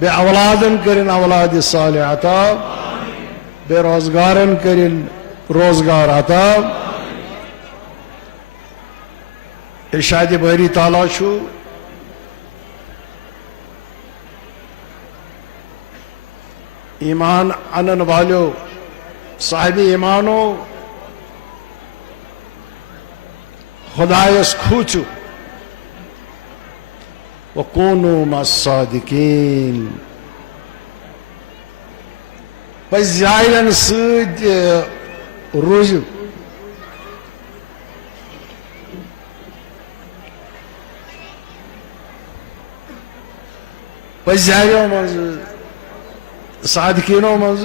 बे औलादन करिन औलाद सालिह अता, बेरोजगारन करिन रोजगार अता। इरशाद बारी ताला छु ईमान अनन वालो साहिब ईमानो खुदायस खूचु व कोनो मसादिकीन पजायन सद रोजु पजायों मज सादिकीनों मज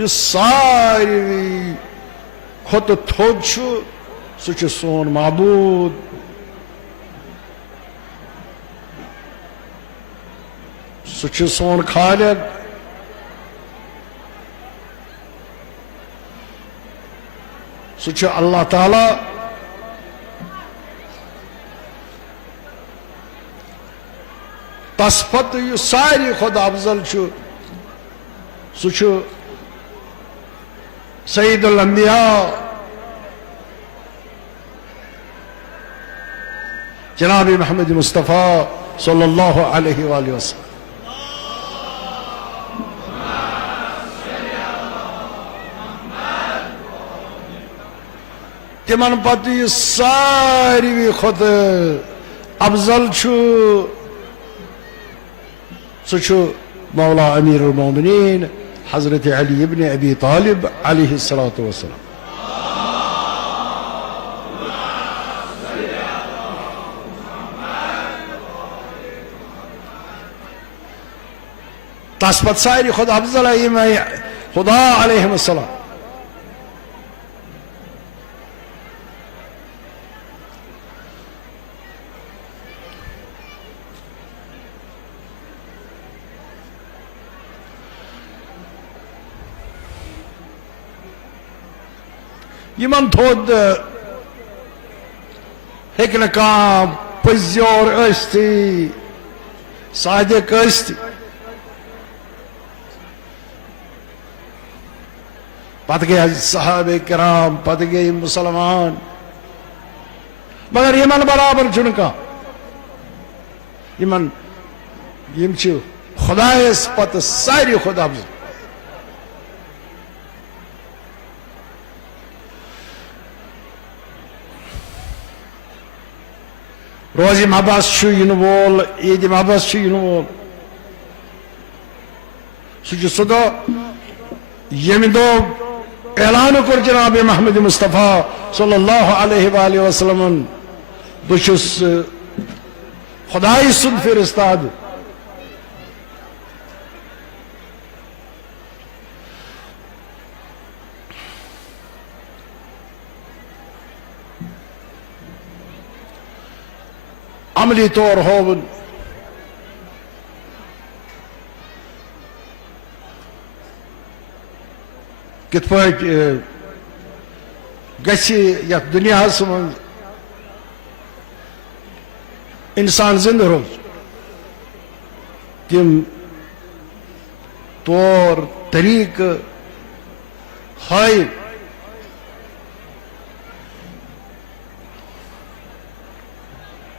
यह सारी खुद थोद सह सोन माबूद सह सोन खालिक सह अल्लाह ताला तस पत यह सारी खुद अफजल सह सईदुल अंबिया जनाब मोहम्मद मुस्तफ़ा सल्लल्लाहु अलैहि वसल्लम। तिमन पत यह सारी खुद अफजल सह मौला अमीरुल मोमिनीन हजरत अली इब्न अबी तालिब अलैहिस्सलातु वस्सलाम। तस्पत सारी खुद अफजल खुदा अलैहिस्सलाम। यमन थोद हेक न कह पजोर अस्ति सादिक अस्ति पत गए सहाबे किराम पत गए मुसलमान मगर यमन बराबर चुन कह यमन यम खुदायस पत सारी खुद अफजल। रोज़ मबस इन वोल ईद मबस इन वोल सह दो यम दो ऐलान कर जनाब मोहम्मद मुस्तफ़ा सल्लल्लाहु अलैहि वसल्लम बहुस खुदाई सुन फिरस्ताद अमली तौर होवन कित गि दुनिया मं इंसान जिंद रोज तम तौर तरीक हाय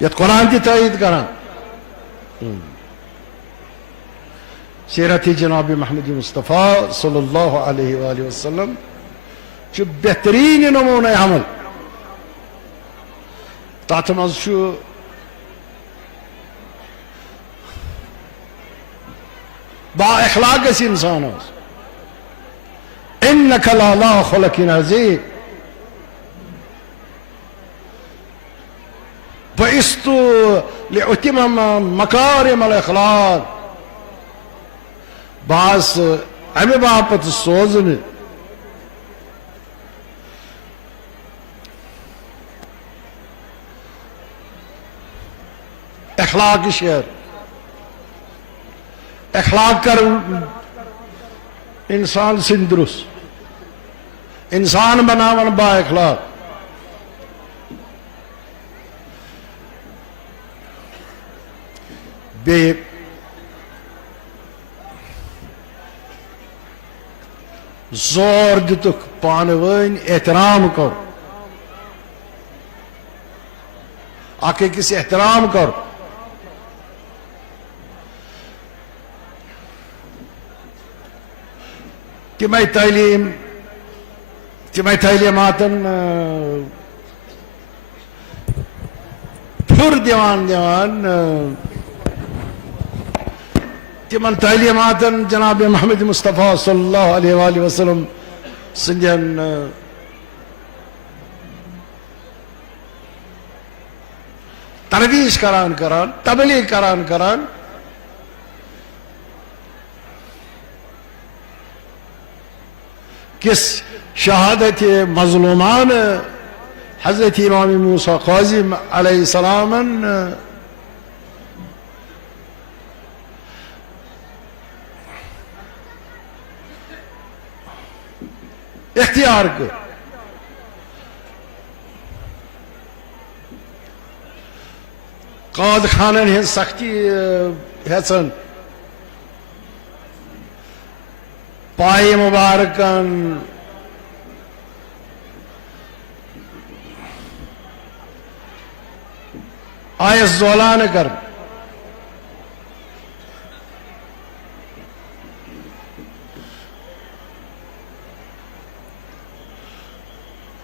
यत कुरान की तायीद करान सीरत जनाब मोहम्मद मुस्तफ़ा सल्लल्लाहु अलैहि वसल्लम जो बेहतरीन नमूना अमल तथ मज बा अखलाक गि इंसान इन्नका लअला खुलुकिन अज़ीम बइस्तु लिउतिम्म मकारिमल अखलाक बास अमे बापत सोजन अखलाक शेर अखलाक कर इंसान सिंध दुरुस्त इंसान बनावन बा अखलाक बे जोर दितुक पान वन एहतराम कर आके किसी एहतराम कर तमें तालीमातन फुर दिवान तिमन तालीमातन जनाब मोहम्मद मुस्तफ़ा सल्लल्लाहु अलैहि वसल्लम संजन तरवीज करान तबलीग करान किस शहादत मजलूमान हजरत इमाम मूसा काज़िम अलैहिस्सलामन इख्तियार को काद खानन हज सख्ती हेचन पाए मुबारकन आयस जोलान कर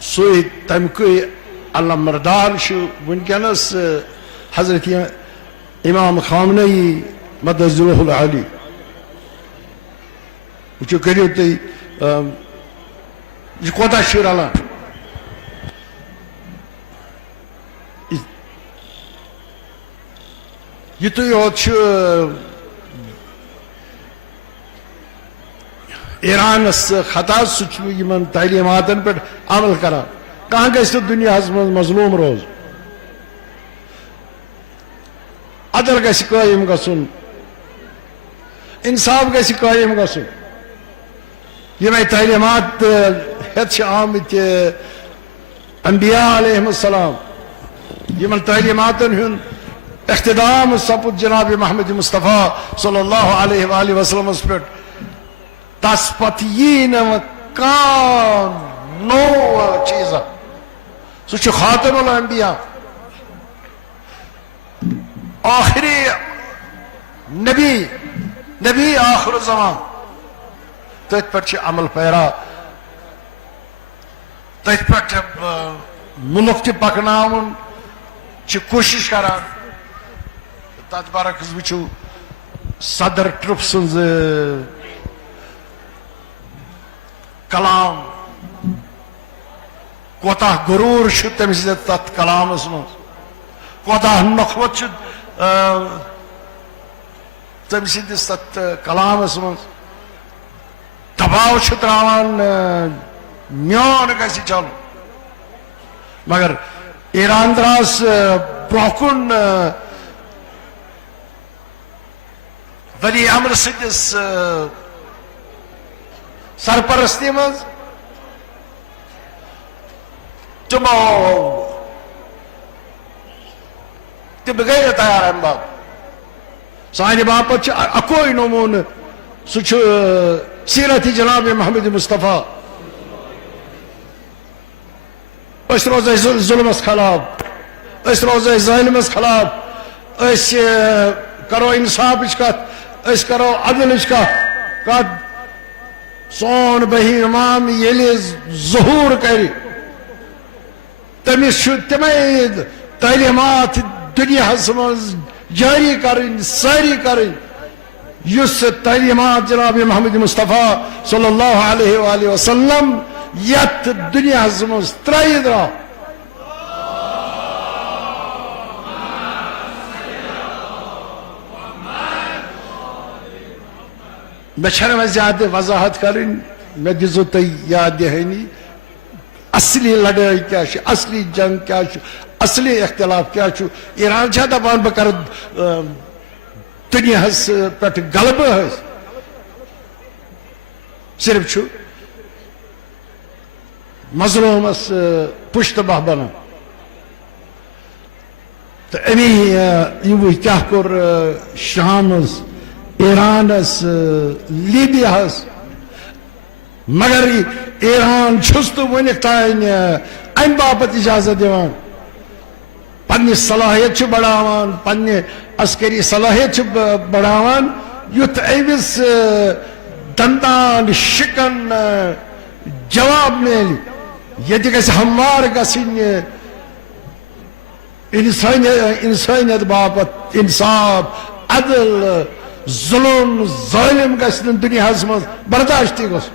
सुई तमको अल्लाह मरदार वनकनस हजरत इमाम खामनई मदजुल अली वो करो तुम यह कोता रलान युत योत ईरानस खता सह तालीमातन पे अमल करान कह गो दुनिया मजलूम रोज अदल गयम गन इंसाफ गयम गन यमें तालीमात हेत आमत अंबिया अलैहिस्सलाम यमन तालीमातन हुन इख्तिदाम सपुद जनाब मोहम्मद मुस्तफ़ा सल्लल्लाहु अलैहि वसल्लम पे तस पत यी न नो चीज सह खातमुल अंबिया आखिरी नबी आखिर ज़मान तथ पे अमल पैरा तथ पे मुल्क त पकनावन कोशिश करान तथ बरक्स वो सदर ट्रुप सज कलाम कोता गुरूर तमिस तथ कलामस मज कोता नखवत तमिस तथ कलामस मज दबाव त्रावान म्यान गस चल मगर ईरान द्रास ब्रोकुन वली अमर सिद्स सरपरस्ती मज तम गई तैयार अम बाप सान बापत अकोई नमून सह सीरत जनाब मोहम्मद मुस्तफ़ा रोज जुल्मस खिलाफ रोज ज़ालिमस खिलाफ करो इंसाफ कत करो अदल कत सोन बही इमाम ये ज़हूर कर तमिस तमें तालीमात दुनिया मज जारी करें सारी करें युस तालीमात जनाब मोहम्मद मुस्तफ़ा सल्लल्लाहु अलैहि वसल्लम यत दुनिया मज त्रय द्राव मे ज्यादा वजाहत करें मे दिजो तुम याद दहानी असली लड़ाई क्या असली जंग क्या असली इख्तिलाफ क्या ईरान दपान बह कर दुनिया पे गलब सिर्फ मजलूमस पुश्त बह बना तो अमी क्या कोर शामस ईरानस लीबियास मगर ईरान छुस तो वन तान अम बापत इजाजत दिवान पन्नी सलाहियत बढ़ावान पन्ने अस्करी सलाहियत बढ़ावान युथ अमिस दंदान शिकन जवाब मिल ये गस हमवार गसिन इंसानियत बापत इंसाफ अदल जुल्म जालिम गसन दुनिया मज बर्दाश्त गस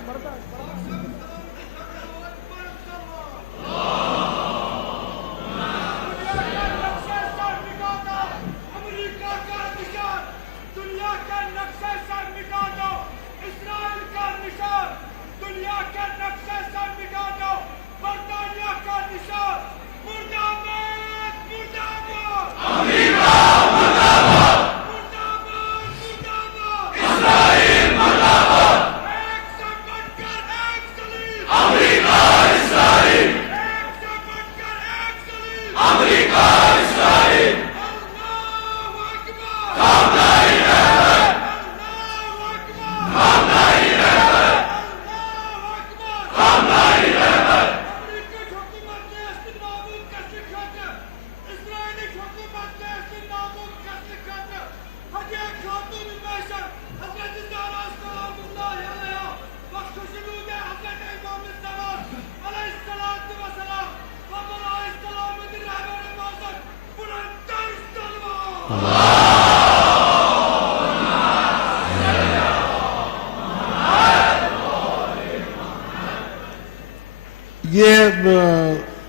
ये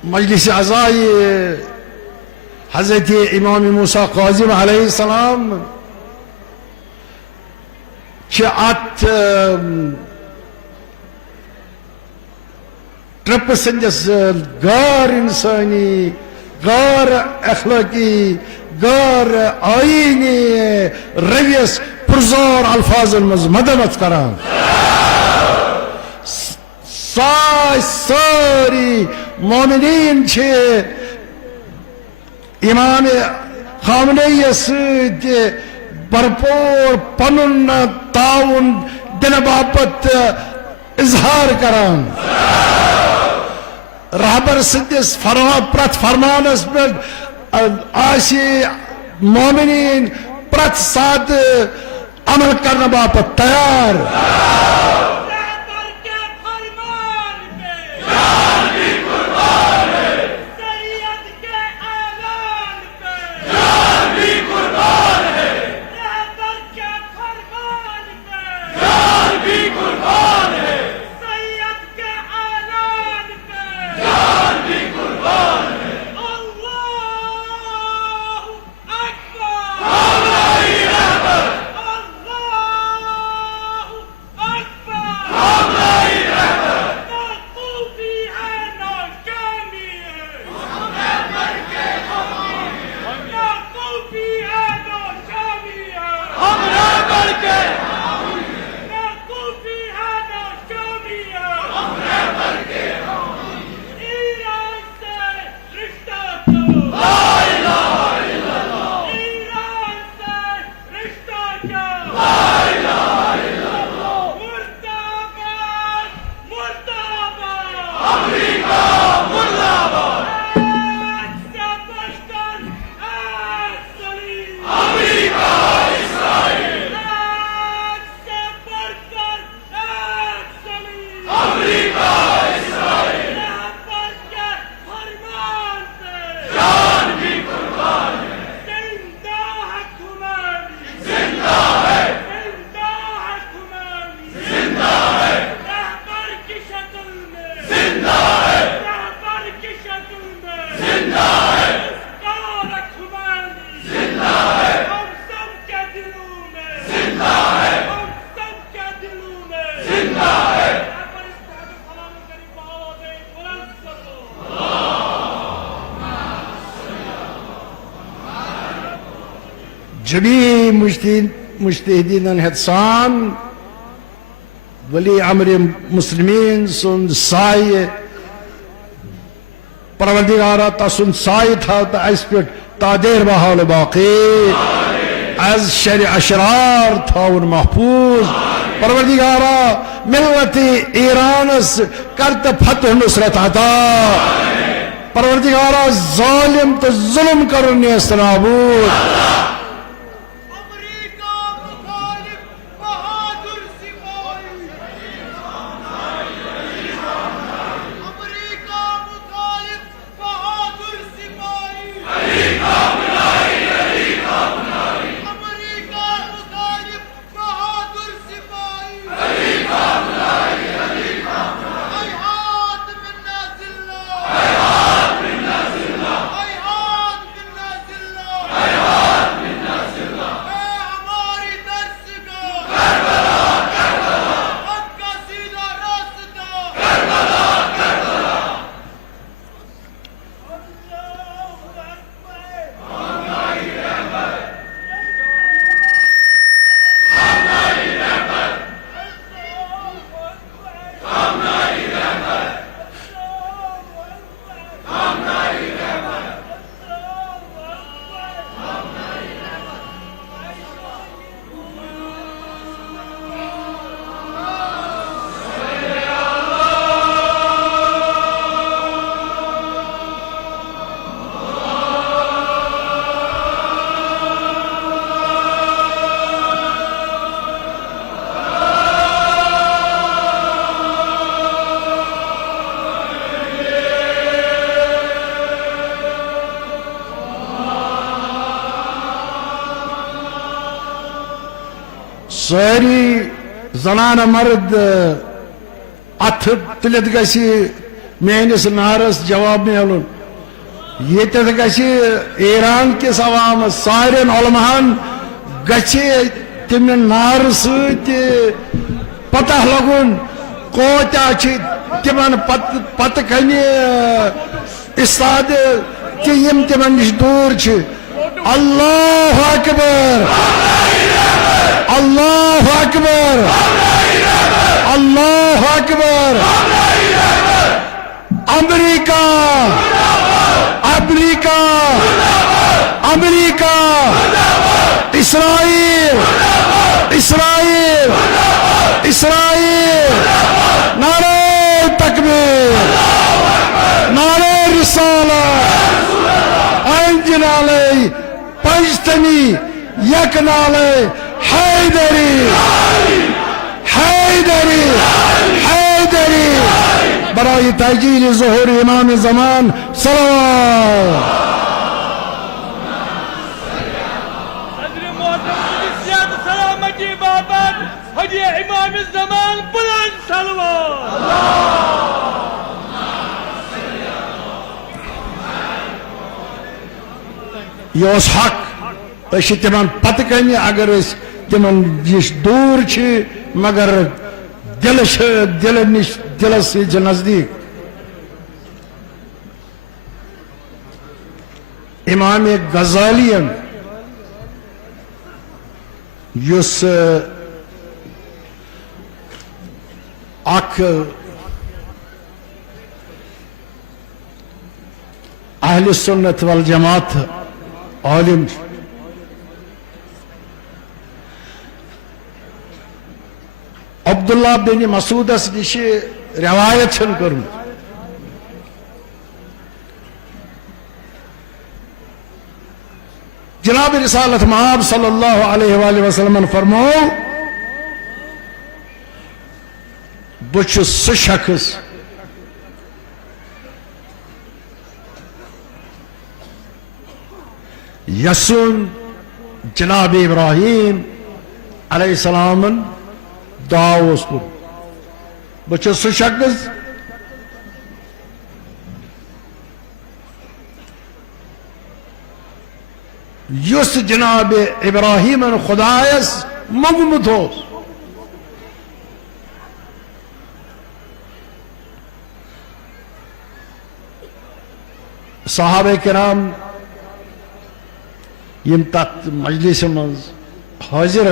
मजलिस अज़ाई हज़रत इमाम मूसा काज़िम अलैहिस्सलाम अत ट्रिप संदिस गैर इंसानी गैर अखलाकी गैर आईनी रवियस पुरजार अल्फाजन मज मदद करान सारी मोमिनीन छे इमाम खामनेई सत भरपूर पनुन ताउन दिन बापत इजहार करान रहबर सिद्दिस प्रत फरमानस पे आशी मोमिनीन प्रत साथ अमल करने बापत तैयार जमी मुज्तहिदीन हिदसान वली अमर मुस्लिमीन सुन साय परवरदिगारा तसुन साय था अस पे तादेर बहाल बाकी अज शर अशरार थाउन महफूज परवरदिगारा मिल्लत ईरानस करत फतह नुसरत अता परवरदिगारा जालिम तो जुल्म करने नाबूद सारी जनान मर्द अथ तुलित गसी मेनिस नारस जवाब मिलुन ये गसी ईरान किस अवाम सारे उलमान गसी तम नार सत पता लगुन कोता तिमन पत कन इस्ताद कि यम तिमन निश दूर अल्लाह अकबर अल्लाह अकबर अल्लाह अकबर America America America Israel Israel Israel नारे तकबीर नारे रिसालत अंजनाले पंचतनी यकनाले हैदरी हैदरी हैदरी बराए तजील ज़ुहूर इमाम ज़मान सल्लल्लाहु इमाम ज़मान बुलंद सलवात यह हक तिमन पत कन अगर तिमन नश दूर मगर दिल दिल नश दिलस नजदीक इमाम गजालियन युस अहले सुन्नत वल जमात आलिम अब्दुल्ला बिन मसूदस निश रवायत कर जनाब रिसालत महब सल्लल्लाहु अलैहि वसल्लम फरमो बुछ सह शख्स यसुन जनाब इब्राहिम अलैहिस्सलाम दावस को बुछ सह शख्स युस जनाब इब्राहिम खुदायस मंगमुत हो सहाबे किराम यम तत् मजलिस मज हाजिर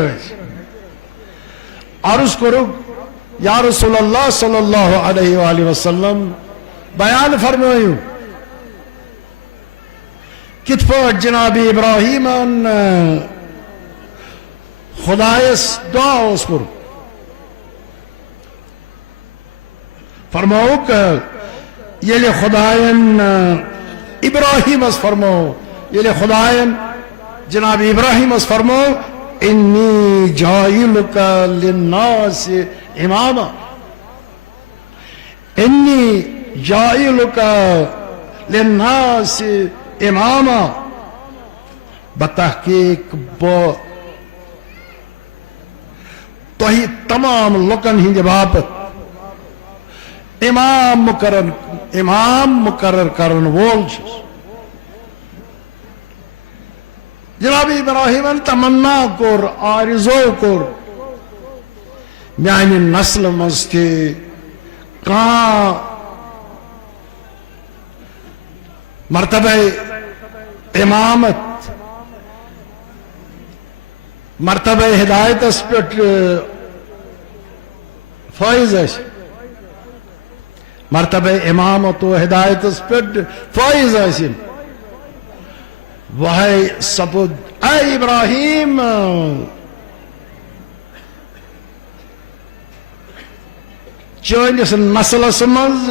अर्ज करो या रसूलल्लाह सल्लल्लाहु अलैहि वसल्लम बयान फरमायू कित पे जनाब इब्राहिम खुदायस दुआ कर फरमाओक ये खुदायन इब्राहिम फरमो ये खुदायन जनाब इब्राहिम फरमो इन्नी जाइलुका लिन्नास इमामा इन्नी जाइलुका लिन्नास इमामा बतहकीक बो तोही तमाम लोकन हिंद बापत इमाम मुकर्रर करन वोल जनाब इब्राहिम तमन्ना कोर आरिज़ो कोर म्यानि नस्ल मज कहाँ मर्तबे इमामत मर्तबे हिदायत पे फाइज मर्तबे इमामत व हिदायत पे फाइज वह सपुद ऐ इब्राहिम चनिस नस्लस मज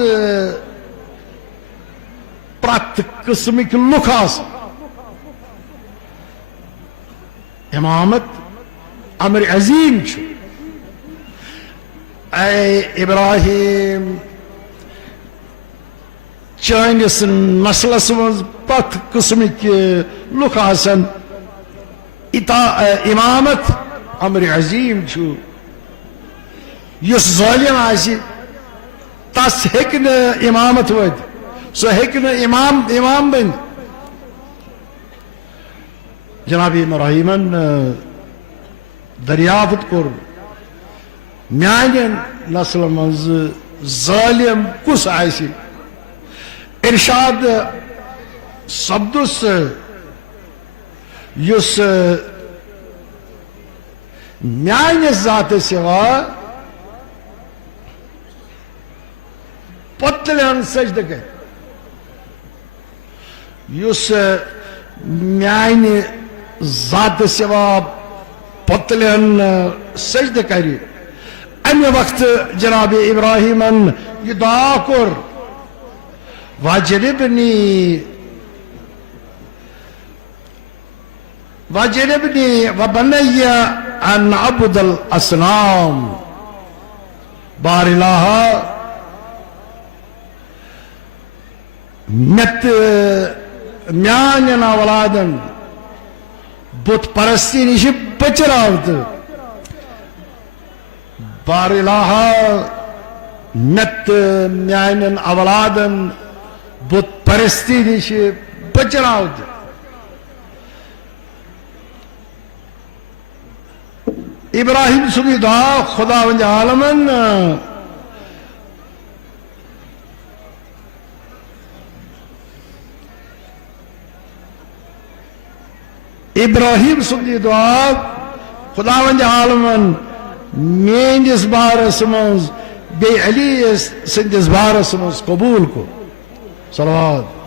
प्रत किस्मिक लुक इमामत अमर अजीम ऐ इब्राहिम चनिस नस्लस मज प्रत किस्मिक लुक इमामत अमर अजीम युस ज़ालिम आसि तस हेकि न इमामत वत सो हेकि न इमाम बन जनाब इब्राहिमन दरियाफ्त कोर म्यान नस्ल मज ज़ालिम कुस आसि इरशाद सब्दुस युस म्यान ज़ात सिवा पतलन सजद कर युस म्यान ज़ात सिवा पतलन सजद कर अमे वक्त जनाब इब्राहिमन यह दुआ कोर वजरिबनी वबनय्य अन अबुदल असनाम बारिलाहा मत म्यान औलादन बुत परस्ती निश बचरावत बारिलाहा मत म्यान औलादन बुत परस्ती निश बचरावत इब्राहिम सुनी दुआ खुदा वंज आलमन इब्राहिम सुनी दुआ खुदा वंज आलमन मेंदिस बारस मज बे अली सिंदिस बारस मज कबूल को सलावत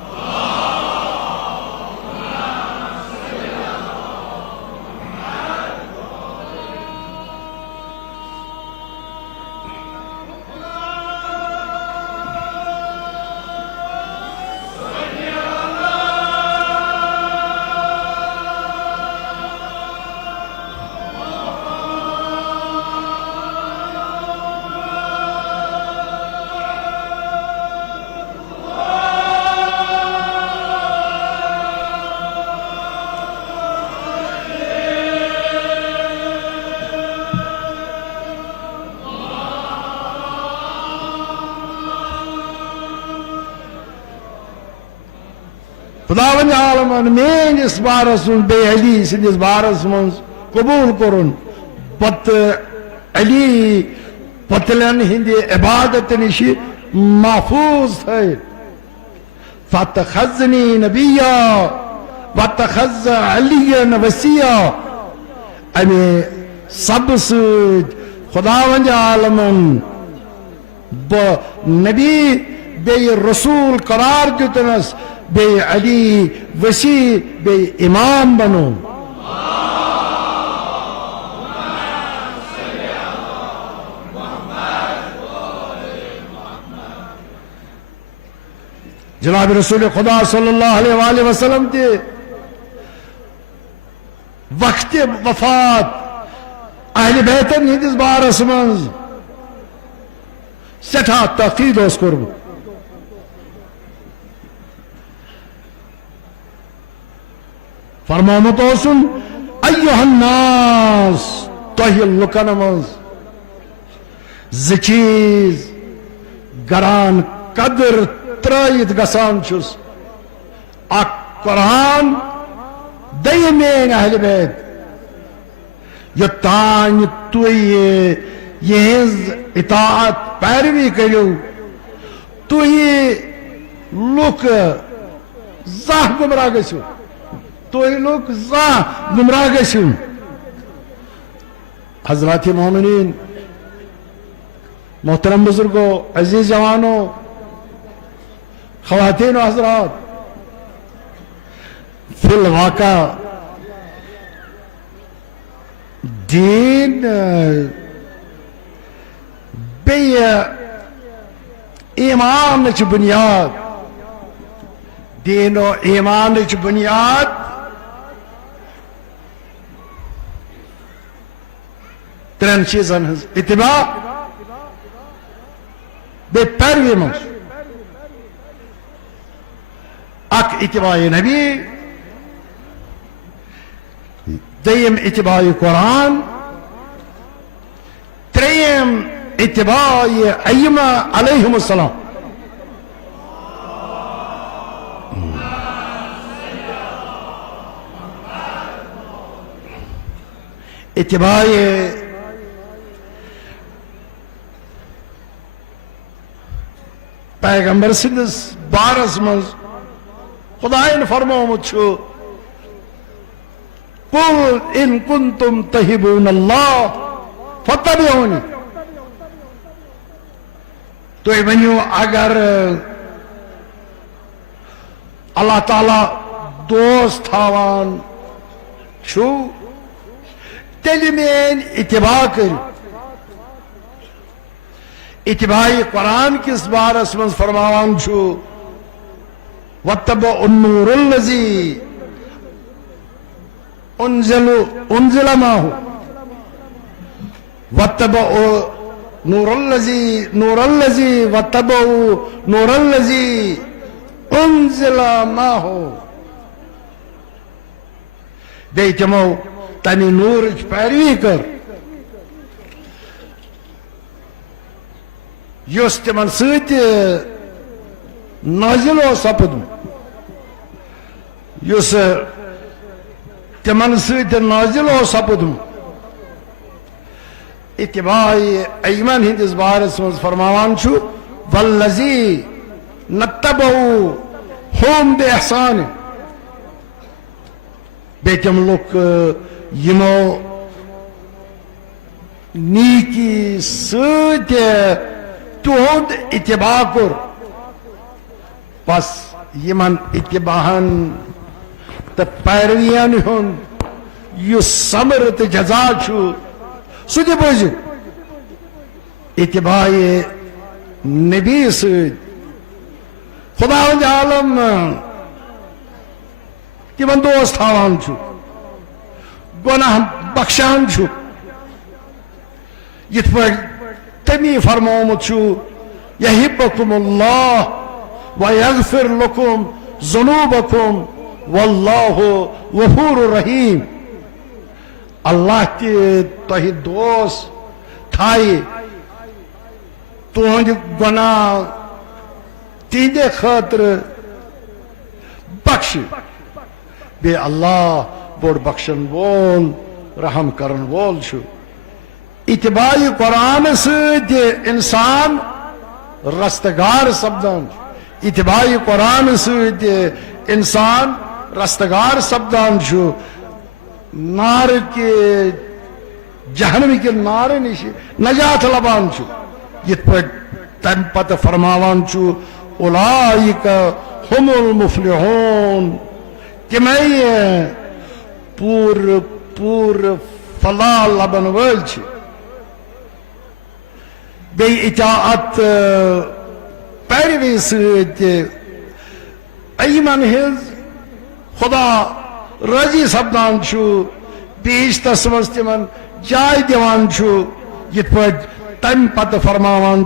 खुदावंद आलमन मेनिस बारस बे अली सिंदिस बारस मज कबूल कोरुन पत अली पतलन हिंदी इबादत निश महफूज थे फतखज़नी नबिया वतखज़ अलियन वसिया अमे सब खुदावंद आलमन ब नबी बे रसूल करार दितनस बे अली वसी बे इमाम बनो जनाब रसूल खुदा सल्लल्लाहु अलैहि वसल्लम ते वक्त वफात अहले बैतन हिंदिस बारस मज सठा तकीद कोर्मुत। फरमामुत अय्युहन्नास तोहि लुकन मज ज चीज गरान कदर त्रयित गसान छुस अक कुरान दयमेन अहले बैत योतान तुय यहज इताअत पैरवी करियो तुय लुक जाह गुमराह गसियो तुय लुक जाह गुमराह गसियो। हजरात मोमिनीन मोहतरम बुजुर्गो अजीज जवानों ख्वातीन हजरात फिल वाका दीन बेय ईमान च बुनियाद दीन और ईमान च बुनियाद त्रेन चीजन हज इत्तिबा बे पैरवी मज अक इत्तिबाए नबी दयम इत्तिबाए कुरान त्रेयम इत्तिबाए अय्यमा अलैहिमुस्सलाम। इत्तिबाए पैगंबर सिंदस बारस मज खुदाइन फरमामुत छु कुल इन कुंतुम तहिबून अल्लाह फत्तबिऊनी तो वनो अगर अल्लाह ताला दोस्त थावान छु तेल मेन इत्तिबा कर। इत्तिबाई कुरान किस बारस मज फरमावान छु वत्तबउन नूरुल लज़ी उन्ज़िला माहु वत्तबउ नूरुल लज़ी वत्तबउ नूरुल लज़ी उन्ज़िला माहु बे तमो तमी नूर पैरवी कर युस तिमन सत नाजिल सपदम युस तिमन सत नाजिल सपदम। इत्तिबाए अयमन हिंदिस बारस मज फरमावान छु वल्लज़ी नत्तबउ हुम बिइहसान बे तम लुक यमो नीकी सत तुहद इत्तिबा कर बस यमन इत्तिबाहन तो पैरवियन हुन समर तो जजा छु सुधि बोझ इत्तिबाए नबी सत खुदा आलम तिमन दोस्त थावान छु गुनाह बख्शान छु यिथ पठ तमी फरमामुत छु यहिब्बकुमुल्लाह व यगफिर लकुम ज़ुनूबकुम वल्लाहु गफूरुर रहीम। अल्लाह के तोहि दोस्त थाई तुहंद गुनाह तीदे खातिर बख्श बे अल्लाह बोड़ बख्शन वोल रहम करन वोल छु। इत्तिबाई कुरान सत इंसान रस्तगार सपदान इत्तिबाई कुरान सत इंसान रस्तगार सपदान छु नार के जहन्नम के नार निश नजात लबान छु। यिथ पठ तम पत फरमावान छु उलाइका हुमुल मुफ्लिहून तिमय पूर पूर फला लबन वल छु। बे इताअत पैरवी सत यमन हिज खुदा राजी सपदान बेशतस मज तिमन जाय दिवान ये तम पत फरमावान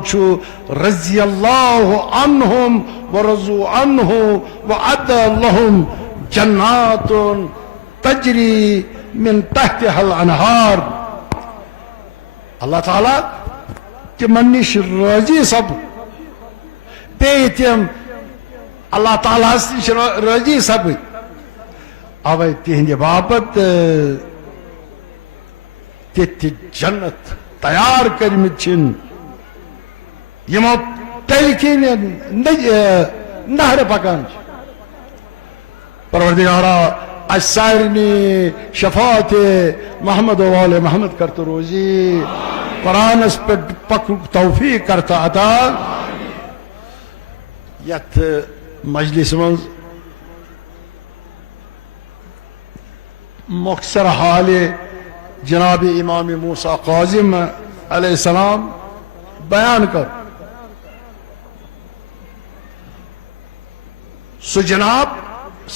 रज़ी अल्लाहु अन्हुम व रज़ू अन्हु व अद लहुम जन्नातुन तजरी मिन तहतिहल अनहार। अल्लाह ताला तिमन निश राजी सब बे तिम अल्लाह ताला निश राजी सब अवे तिहंद बाबत तिथि जन्नत तैयार करमित यमो तलकिन नहर पकान। परवरदिगारा असारनी शफात मोहम्मद वाले मोहम्मद करते रोजी कुरान पे पक तौफीक करता अता। यथ मजलिस मज मुख्तसर हाल जनाब इमाम मूसा काजिम अलैहिस्सलाम बयान कर सो जनाब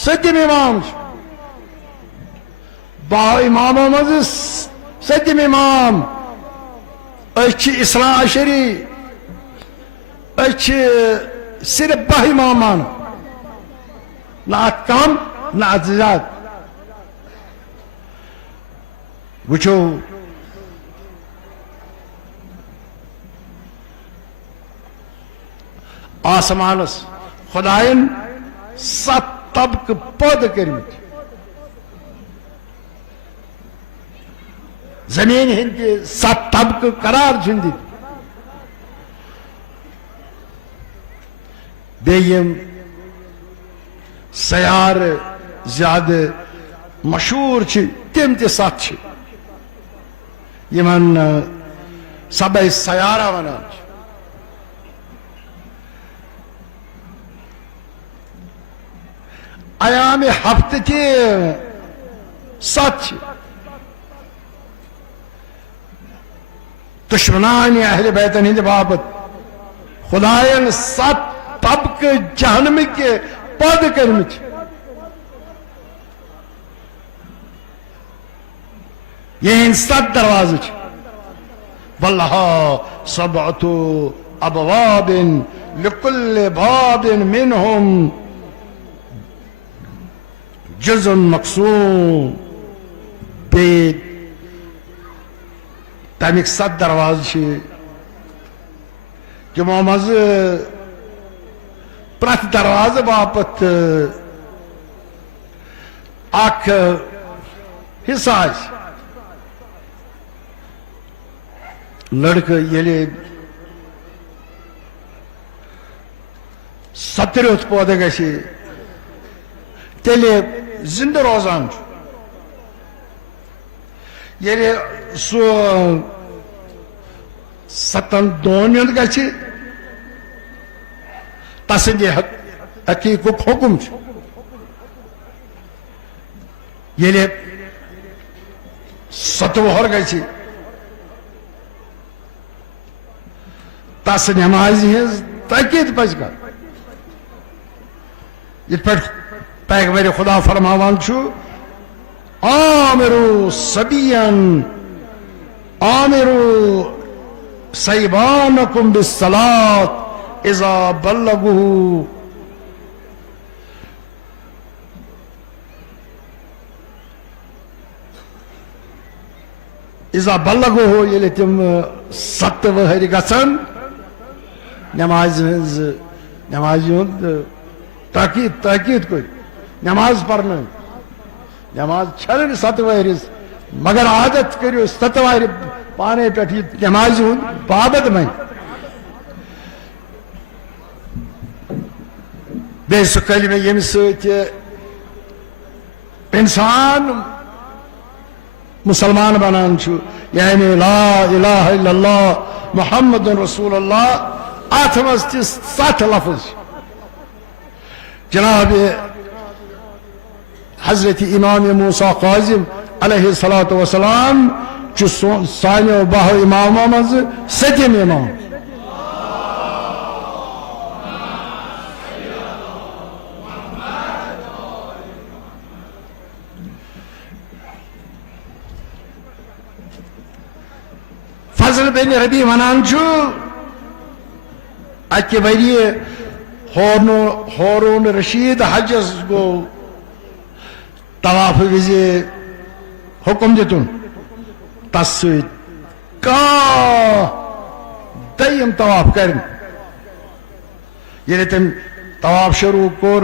सदम इमाम बा इमाम मज सदम इमाम इसरा अशरी सिर्फ बह इमाम ना कम ना ज्यादा वुचो आसमानस खुदायन 7 तबक पद कर्मित जमीन हिंद 7 तबक करार दित बेयम सयार ज्यादा मशहूर तम त 7 यमन सबे सयारा वनान। अयाम हफ्ते के 7 दुश्मनान अहले बैतन हिंद बाबत खुदायन 7 तबक जहन्नम के पद कर्मित ये 7 दरवाजे वल्लाहा सबअतु अबवाबिन लिकुल्लि बाबिन मिनहुम जुज़ुन मक़सूम बे तमिक 7 दरवाजे जो मज प्रत दरवाजे बापत अख हिस्सा लड़क ये 17 पौधे गए तेले जिंदा रोजान ये सो 7 गए तसंद हकीकुक हुकुम ये 7 गए तस नमाज हज तकीद पज कर पैगंबर खुदा फरमावान आमिरू सबियन आमिरू सैबानकुम बिस्सलात इज़ा बल्लगू इज़ा बल्लगू हो ये तुम 7 वहर गसन नमाज नमाज ताकीद ताकीद को नमाज पढ़ना नमाज छन 7 वहरिस मगर आदत करो 7 वहर पाने पे नमाज बाबत में बेसुकल में यम इंसान मुसलमान बनान यानी ला इलाहा इल्लल्लाह मुहम्मदुर रसूलुल्लाह अथ मज 7 लफ्ज जनाब हजरत इमाम मूसा काजिम अलैहिस्सलातु वस्सलाम सानो बाह इमाम मज 7 इमाम फजल बिन रबी वनान अक्के वरी हारून रशीद हजस गो तवाफ विज हुक्म दितुन तस दयम तवाफ कर तम तवाफ शुरू कोर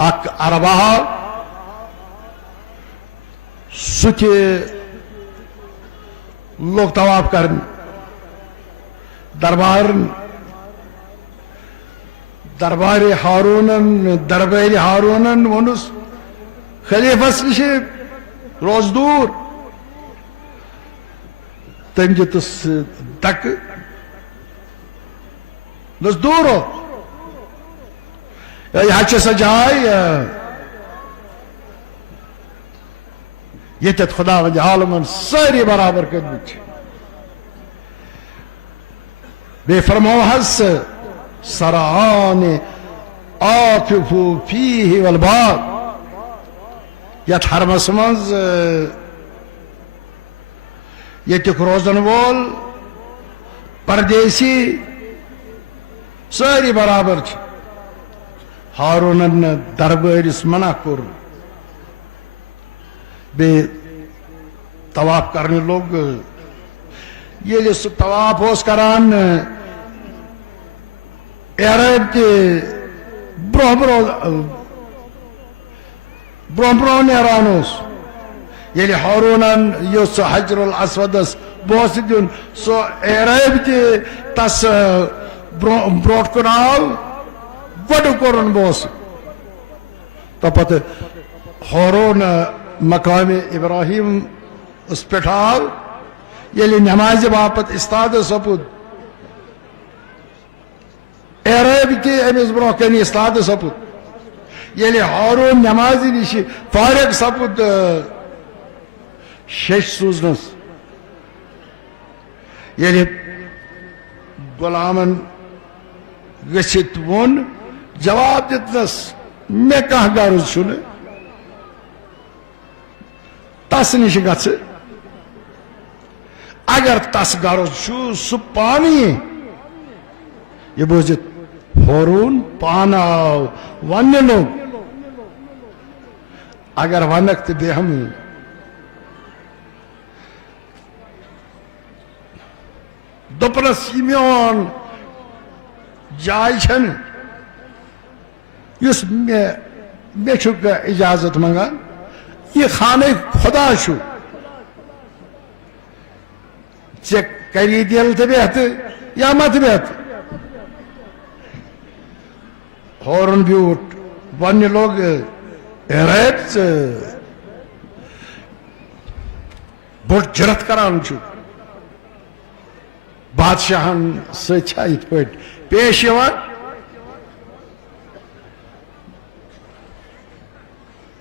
अरबा सह लोग तवाफ कर दरबार हारूनन वनुस खलीफस नश रोज दूर तम दितुस तक दूर हो यह सह जाय ये खुदा वंद आलमन सारी बराबर कर बे फरमोहस सरान आकिफू फीहि वल बाग यथ हरमस मज यतुक रोजन वोल परदेसी सारी बराबर हारूनन दरबारिस मना कोर बे तवाफ करने लोग ये तवाफ करान अरब के ब्रोह ब्रोह नेरान ये हारूनन हजरुल असवदस बोस दिन सो अरब के तस ब्रोह कुन आव वड कोरन बोस तो पत हारून मकाम इब्राहिम उस पे आव ये नमाज बापत इस्ताद सपुद अरब के अमिस ब्रोह कन इस्ताद सपुद ये हारून नमाज नश फारग सपुद शश सूजनस ये गुलामन गसित वोन जवाब दितनस मे कह गर्ज छुन तस नश ग अगर तस गर्ज सह पानी ये बोजित हारून पान आव वन लोग अगर वनक तो बेहम दोपरस मोन जाय मे इजाजत मंगान ये खाने खुदा छु चे करी दिल तो बेहत या मत बेहत हारून ब्यूट वन लोग बोट जरत करान छु बादशाहन सत पेश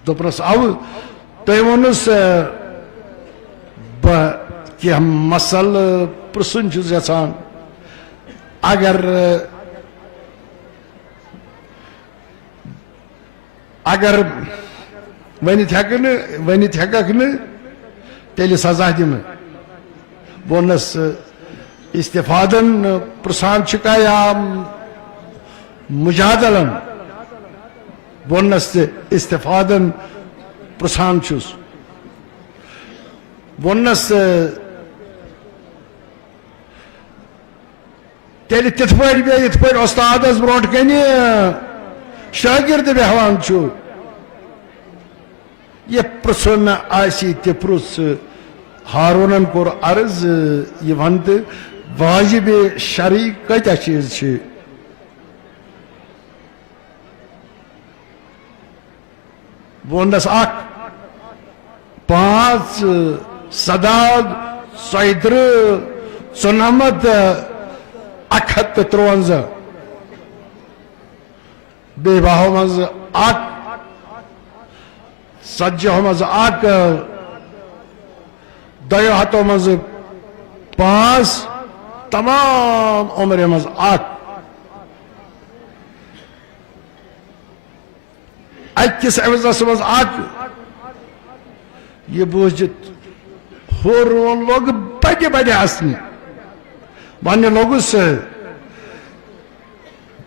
दोपरस आव तुम वनुस बह मसल पृसन यहान अगर अगर वनित हेकक तेल सजा दिन वोनस इस्तिफादन प्रसान चुका या मुजादलन वोनस इस्तिफादन प्रसान चुस वोनस तेल तिथ पे इत पे उस्तादस ब्रोट कन शागिर्द बेहवान छु ये पृसन आसी ते पृस हारूनन कोर अर्ज ये वंत वाजिब शरी कत्या चीज छे वोनस 5 सदाद 153 153 बेबाह मज 8 सज्जह मज 8 दयो हतो मज 5 तमाम उम्र मज 8 अकिस अवजस मज 8 ये बोझित होर लोग बड़े बड़े असली वन लोगुस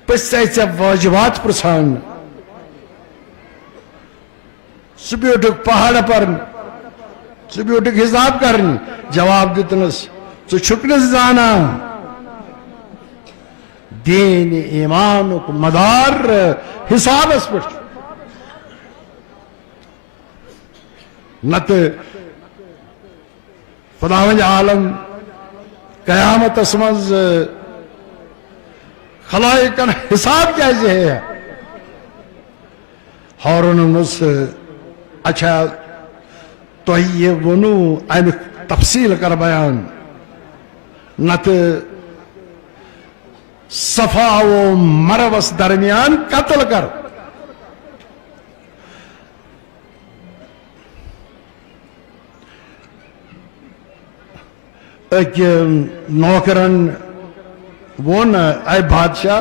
पे वाजिबात प्रसान सुबह पहाड़ पर सुबह हिसाब करनी जवाब दितनस चुकनस जाना दीन ईमान मदार हिसाबस पे नत खुदावंद आलम कयामत मज खलाइकन हिसाब क्या है हारून अच्छा तो ये वनु अम तफसील कर बयान नत सफा व मरवस दरमियान कत्ल कर एक नौकरन वोन ऐ बादशाह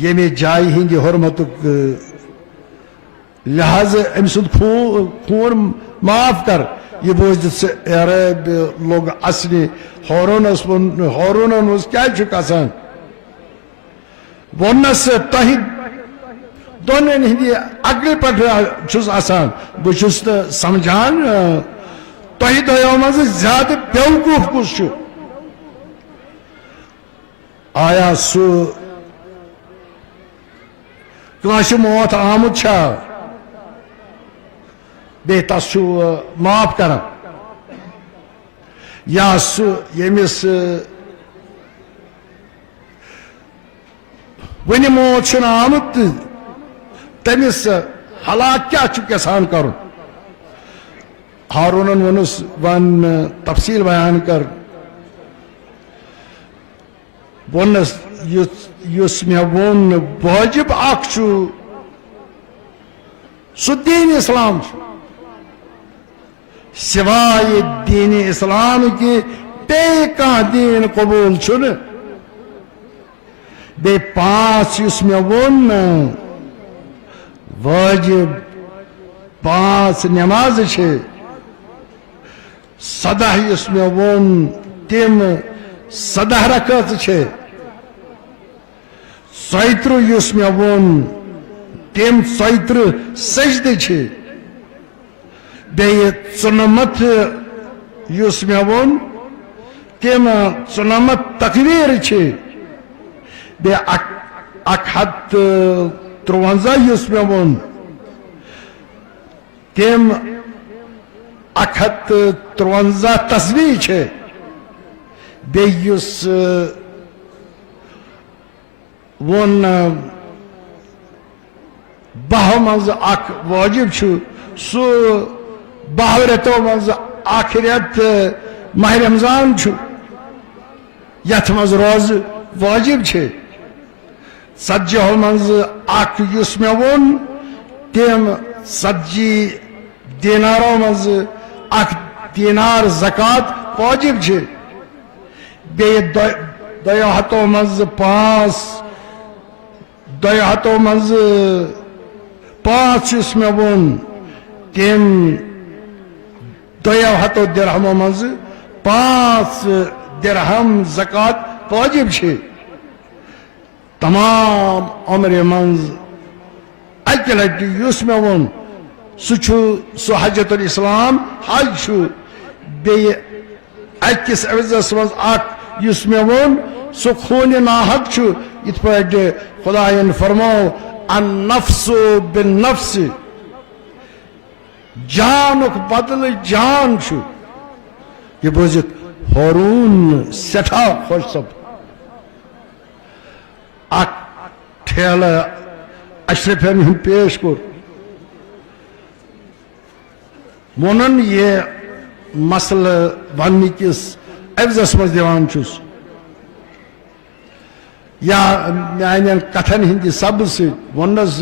ये जाय हिंद हरमतुक लिहाज अम खून माफ कर यह बोझ अरब लोग असली हौरून क्या वोनस तह दोन हिंद अगल पे आसान बहुस समझान तह दो मज ज्यादा बेवकूफ कुछ आया सह मौत आमुत बे तस माफ कर या यमिस वन मौत आमुत तमिस हलाक क्या यसान कर हारून वनुस वन तफसील बयान कर वनस युस मे वोन वाजिब दीन इस्लाम सिवाय दीन इस्लाम की बे दीन कबूल बे पांच युस मे वोन वाजिब पांच नमाज सदह युस मे वोन तिम सदह रकत सैत्र युस मे वोन तिम सैत्र सजद बे चुनमत युस मे वोन तिम चुनमत तकबीर बे 153 युस मे वोन तिम 153 तस्बीह बेयुस वोन बह मज वाजिब सु बह रेतो मज रेत माह रमजान यथ मज रोज वाजिब सज्जो मज युस मे वोन तिम सज्जी दीनारों मज दीनार ज़कात वाजिब बे दो हतो मज पांच दो हतो मज पांच इसमें वोन तिम दो हतो दिरहमों मज पांच दिरहम ज़कात वाजिब तमाम उम्र मज अक लट युस मे वोन सह हजतुल इस्लाम हज बे अकिस अवजस मज युस मे वोन सह खून नाहक इत पे खुदायन फरमो अन नफ्सु बिन नफ्स जानुक बदल जान यह बोजित हारून सठा खुश सब ठेल अशरफन हूं पेश कोर वोनन ये मसल वन किस अवजस मज दिवान या मान कथन हिंद सब वनस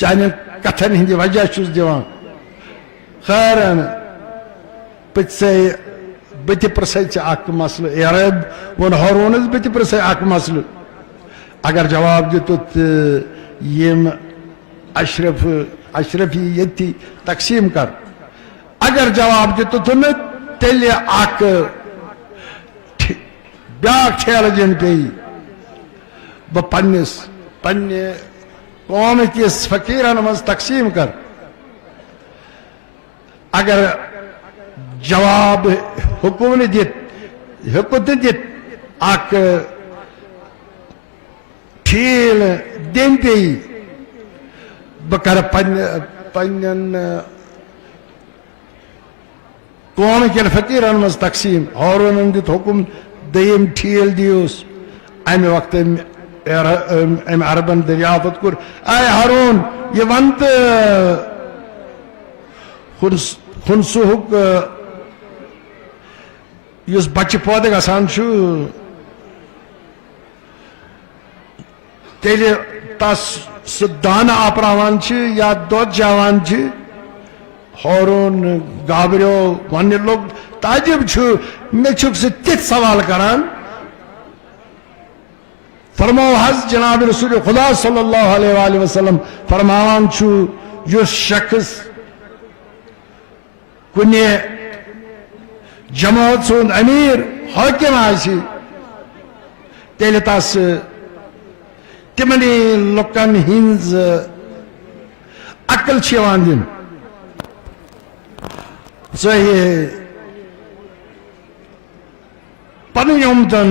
चान कथन हिंद वजह दिवान खैर बत प्रसे मसल अरब वोन हारून बत प्रसे मसल अगर जवाब दितुत यम अशरफी ये तकसीम कर अगर जवाब दित तेल ब्या ठेल दिन पे बह पन्ने कौम किस फकीरन मज तकसीम कर अगर जवाब हुकुम ने दित ठील दिन पे बह कर पन्न कौम के फकीरन मज तकसीम हारून दित हुकुम दयम ठील दियोस अमे वक्त अम अरबन दरियाफत कुर आय हारून ये वंत खुनसुक युस बच्चे पौधे गसान तेल तस सह दाना अपरावान या दोद जावान हारून गाबरियो वन लोग ताजिब मे सह सवाल करान फरमाओ हज जनाब रसूल खुदा सल्लल्लाहु अलैहि वसल्लम फरमावान युस शख्स कुने जमात सुंद अमीर हाकिम आसी तेल तस तिमनी लुकन हिंज अकल दिन सही पन उम्मतन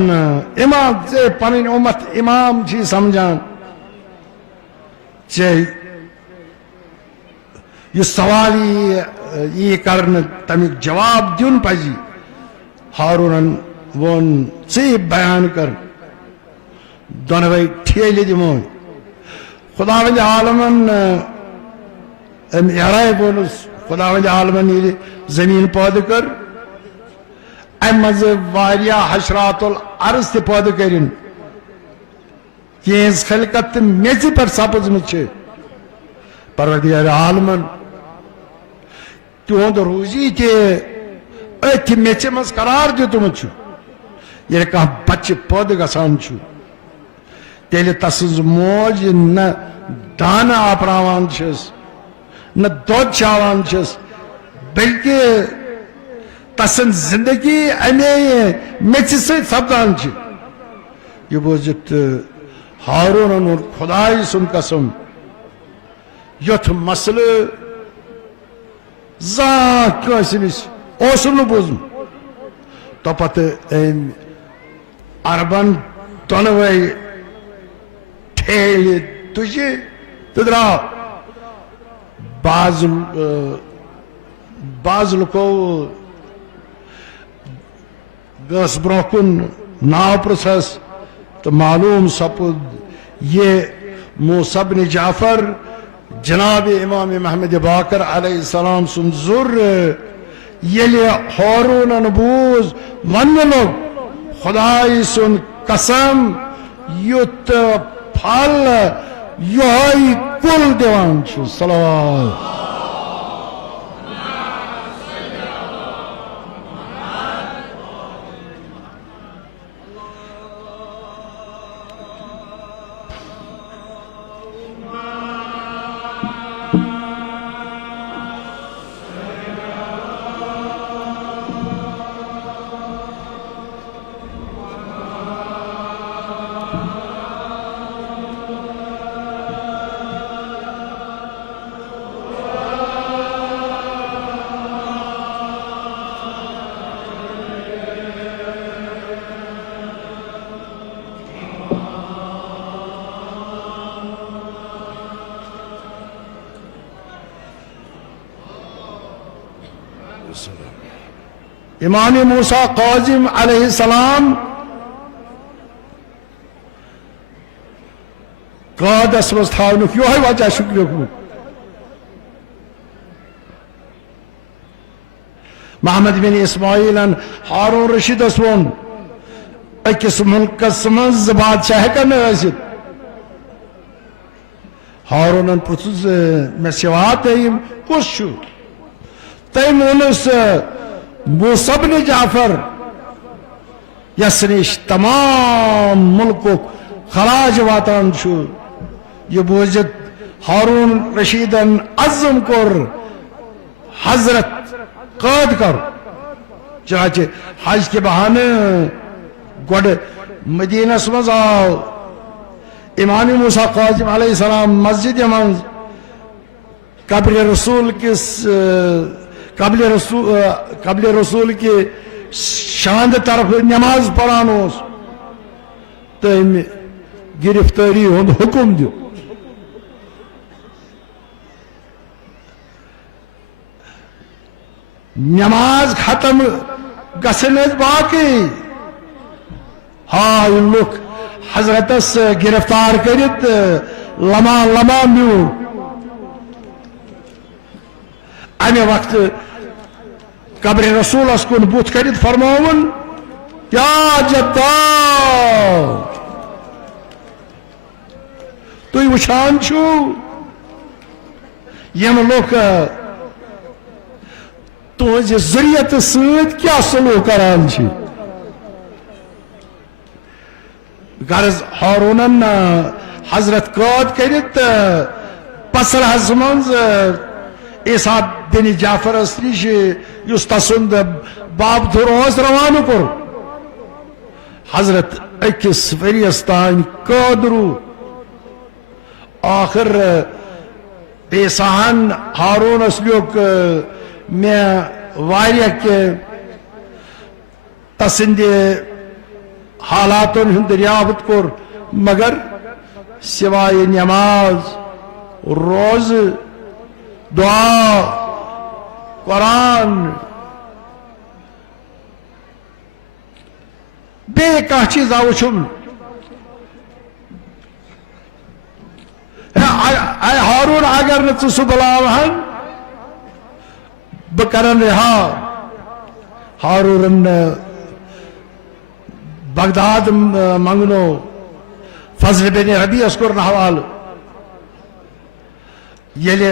इमाम से पन उम्मत इमाम जी समझान चे यह सवाल ये करन तमिक जवाब दिन पजी हारून वोन से बयान कर दोनों ठेले दिमो खुदा आलमन एराय बोलुस खुदा आलमन ये जमीन पौध कर अमज वारिया हशरातुल अर्ज ते पौध करिन केस खलकत मेज पर सपजम परवरदिगार आलमन तुंद रोजी ते अथ मेच मज करार दितुम ये कह बच्चे पौध गसान तेल तस मोज न दाना अपरावान न दोद चावान बल्कि तसन जिंदगी अमे मेच सपदान यह बोजित हारून और खुदाई सुन कसम युथ मसल जास नश बोजम तो पत अरबन दोनवे ठेल तुझे तो द्राव बाज लुको गस ब्रोकुन नाव प्रसस तो मालूम सपुद ये मूसा बिन जाफर जनाब इमाम महमद बाकर अलैहिस्सलाम सुन जुर ये हारून बूज वन लोग खुदाई सुन कसम युत फल यही कुल दिवान सलावत इमाम मूसा काजिम अलैहिस्सलाम कादस मज थावनुक यो वजह शुक्रिया मोहम्मद बिन इस्माइल हारून रशीद वोन अकिस मुल्कस मज बादशाह कर हारून पुछुस मे सिवा तम कुस तम वोनस मूसा बिन जाफर यस निश तमाम मुल्क खराज वातान यह बोजित हारून रशीदन अज़म कोर हजरत कैद कर चनाचे हज के बहाने गोड मदीनस मज आव इमाम मूसा काजिम अलैहिस्सलाम मस्जिद मं कब्र रसूल के शांद तरफ नमाज पढ़ान तम गिरफ्तारी हुंद हुक्म दि नमाज खत्म गसन बाकी हाय लुक हजरतस गिरफ्तार करित लमा लमा म्यू अमे वक्त कब्र रसूलस कुन बुत करित फरमावन क्या जद्दा तुई वुछान छु यम लोक तुझ जरियत सत क्या सलूक करान छी गर्ज हारूनन हजरत कैद करित पसरहस मज ईसा बिन जाफरस निश युस तसुंद बाब धुर रवान कोर हजरत अकिस वरियस तान कैद रू आखिर ईसाहन हारूनस लोक मे वारिया के तसिंदे हालातों हुंद दरियाफ्त कोर मगर सिवाय नमाज रोज दुआ कुरान बे कह चीज आवुम हारून अगर न सह बुलावहन बह करन रिहा हारून बगदाद मंगनो फजल बिन रबीस कोर हवाल ये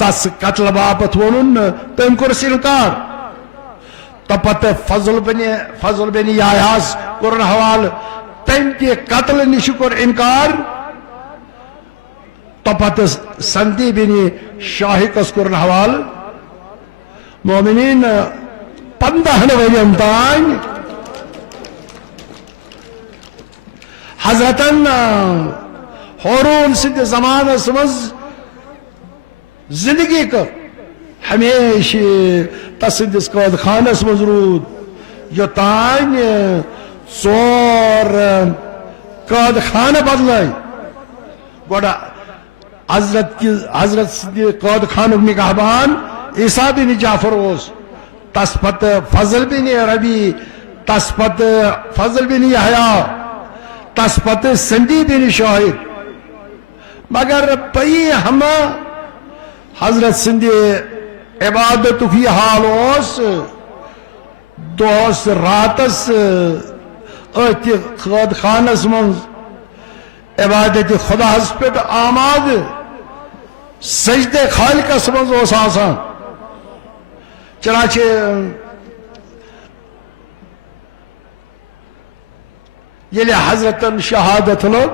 तस कत्ल बापत वोन तम कोरस इनकार तपत फजल बिन यायास कोर हवाल तम ते कत्ल निश कोर इनकार तपत संदी बिन शाहिकस कोर हवाल मोमिनीन 15 वरियन तान हजरतन हारून सिंध जमानस मज जिंदगी कर हमेशा तसिंदिस कैद खानस मज रूद योतान 4 कैद खान बदल गोड़ा हजरत कैद खान निगहबान ईसा बिन जाफर तस्पत फजल बिन रबी तस्पत फजल बिन यहया तस्पत संदी बिन शाहिद मगर पई हम हजरत सिंधे इबादत ही हाल दोस रातस कैद खानस मं इबादत खुदास पे आमाद सजदे खालिकस मं चनाचे ये हजरतन शहादत लोग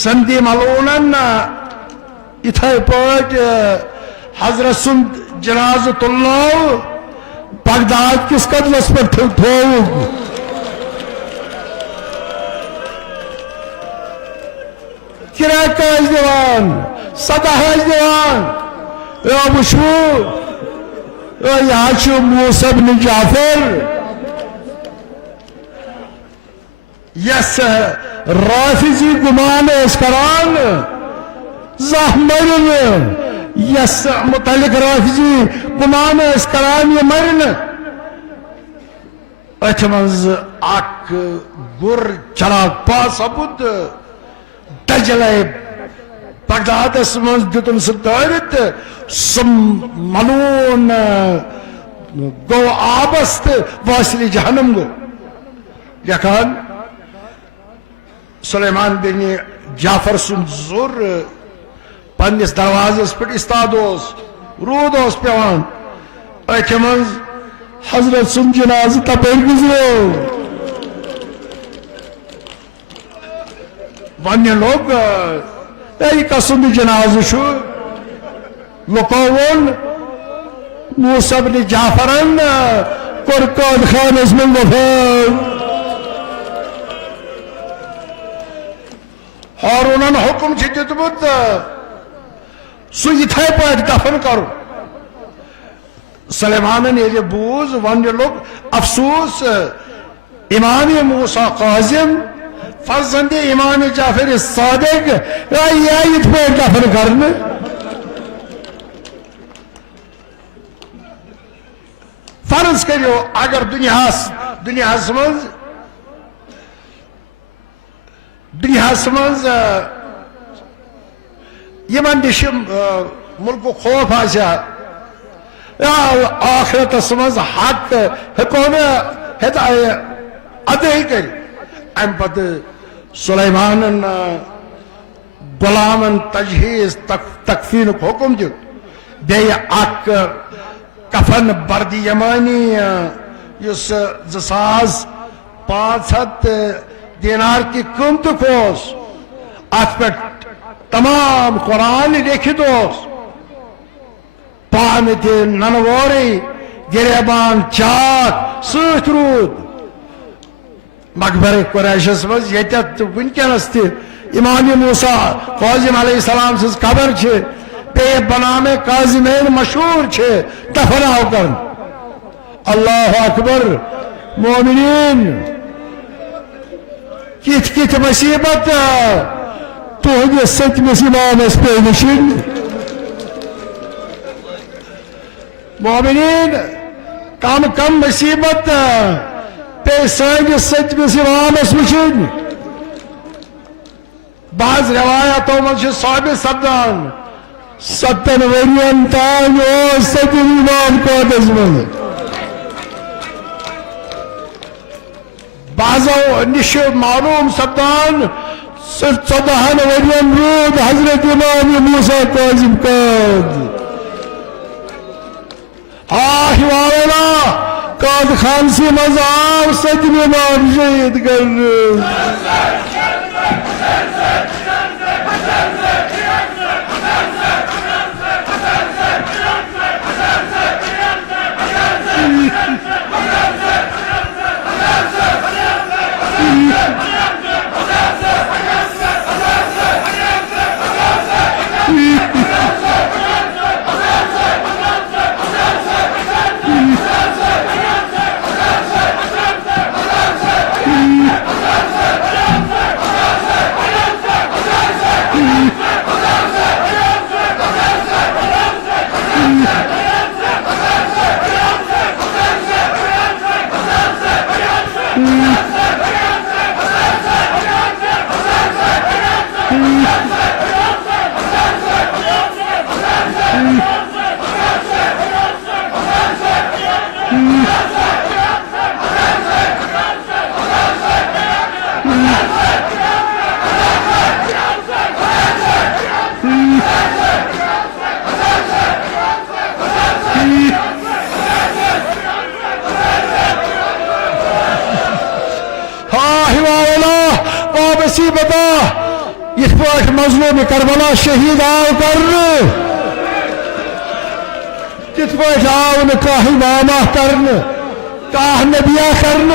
संदी मलून इथे पट हजरत सुन जनाज तुल्लो बगदाद किस कदलस पे थो किरा काज दिवान सदा दिवान वुशु यह मूसा बिन जाफर यस राफिजी गुमान करान मरन यस मुतलिक राफिजी गुमान करान ये मरन अथ मज गुर चराग पा सपुत दजले बगदादस मज दितुन सह दारित सम मलून गो आबस वासिल जहनम गो यखान सुलेमान बिन जाफर सुन जोर पन्निस दरवाजस पे इस्ताद रूद पेवान अथ मज हजरत सुन जनाज तपे गुजरो वन लोग कसुंद जनाज लुको वोन मूसा बिन जाफरन कोर कौद खानस में वफात हारूनन हुक्म दितमुत सह इथे पे दफन कर सुलेमानन ये बूज वन लोग अफसोस इमाम मूसा काजिम फर्जंद इमाम जाफर सादिक इत पे दफन करने फर्ज करो अगर दुनियास मज यमन निश मुल्क खौफ आखिरतस मज हक हेको अदे कर अम पत सुलेमानन गुलामन तजहीज तकफीन हुक्म दित बे कफन बर्दी यमानी 500 दिनार की कीमत अत पे तमाम कुरान लिखित पान थे ननवोरी गिरेबान चाक सत रूद मकबर कुरैशस मज वनकस इमाम मूसा काजिम अलैहिस्सलाम सज कबर पे बनामे काजिमैन मशहूर दफनाव कर अल्लाह अकबर मोमिनीन कित कित मुसीबत तुहद सतमिस इमामस पे नशिन मोमिनीन कम कम मुसीबत पे सानिस सतमिस इमामस वुचिन बाज रवायतों में साबित सपदान 70 वरियन तान सतम इमाम कोदस में बाजो निश मालूम सपदान 14 वरियन रूद हजरत इमाम मूसा काजिम काद काद खानसी मजाव सतम इमाम शहीद कर बता इस पर मजलूम करबला शहीद आओ कर तिथ पे आओ न काह मामा करन काह नबिया करन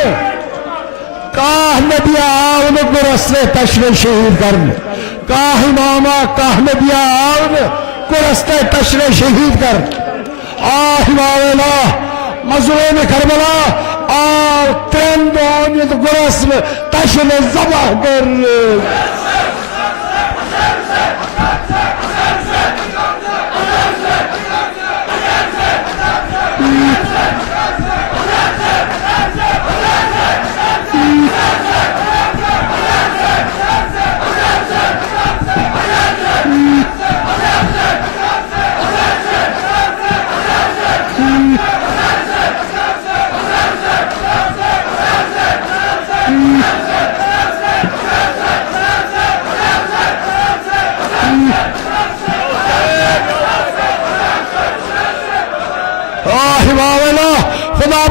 काह नबिया आओ न गुरस्ते तशरे शहीद करन काह मामा काह नबिया आओ न गुरस्ते तशरे शहीद कर आहिवाला मजलूम करबला और 3 दोन गुरस तशरे जबह कर खुदा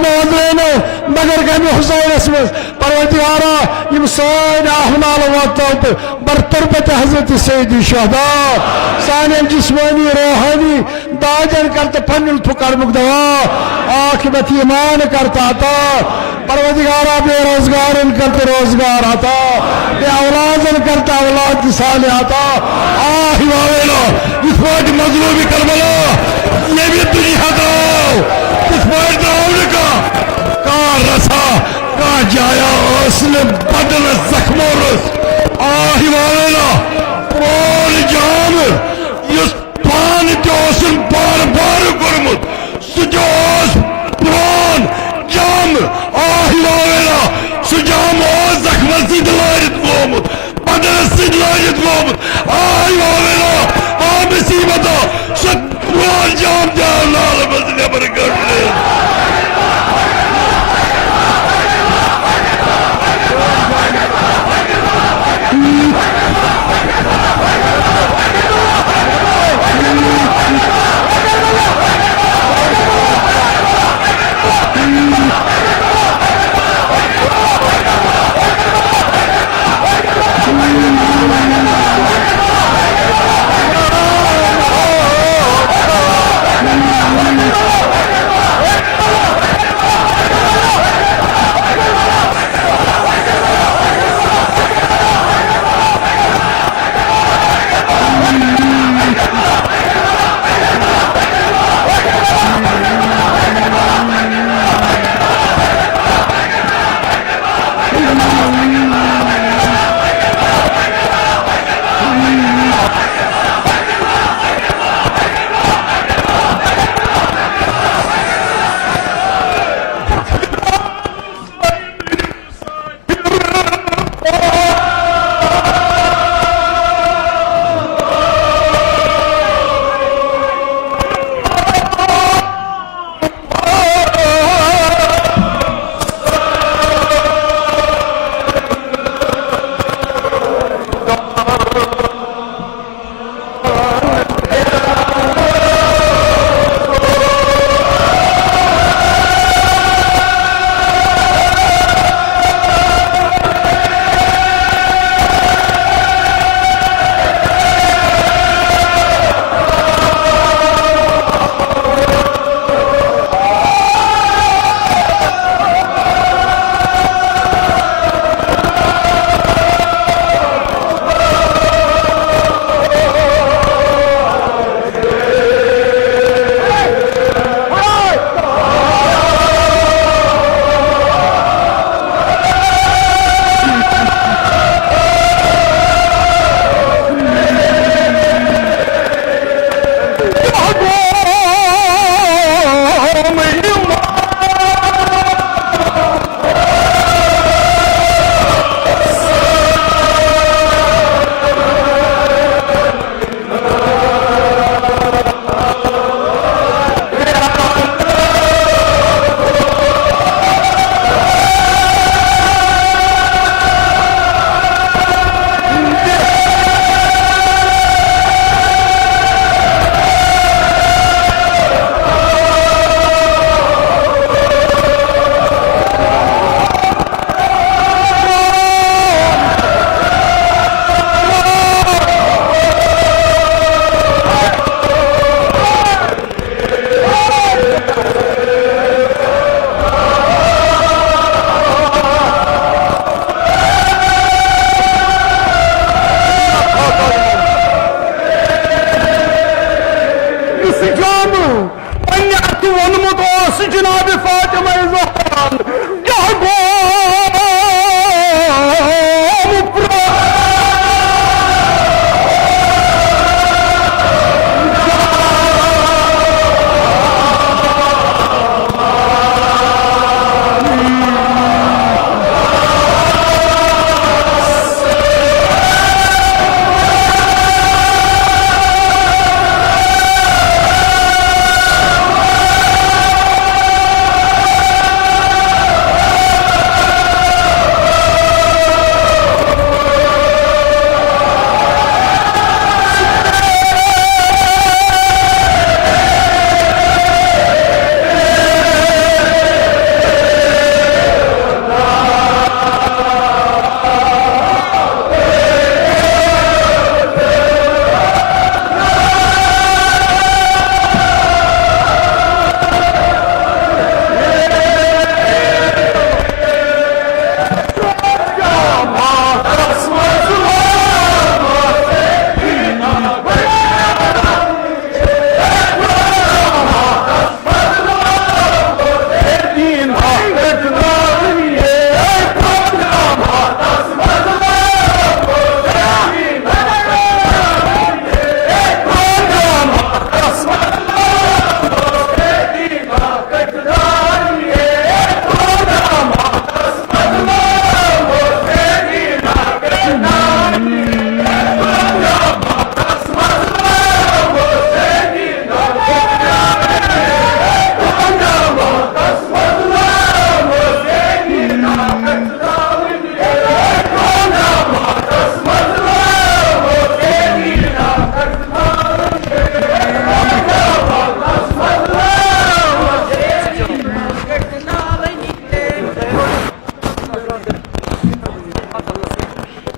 में मगर कमी हुसैन परवरदिगारा यम सान अहवाल वातो बरतरबत हजरत सैयदी शहदा सान जिस्मानी रूहानी दाजन करते फन फुकर मुकदवा आखिरत ईमान करता था परवदिगारा बेरोजगार करते रोजगार आता बे औलादन करते औलाद की साल आता आहिवावेलो इस बात मजलूमी करबला ये भी दुनिया दो इस बात दाऊद का रसा का जाया असले बदल जख्मोरस आहिवावेलो प्रोल जाम युस पान जोसन बार बार गुरमुत सुजोस प्रोन जाम आहिवावेलो सुजाम ओ जख्म सिदलायत गोमुत बदल सिदलायत गोमुत आहिवावेलो आ मुसीबतो सत प्रोन जाम जाम लाल बसने पर करले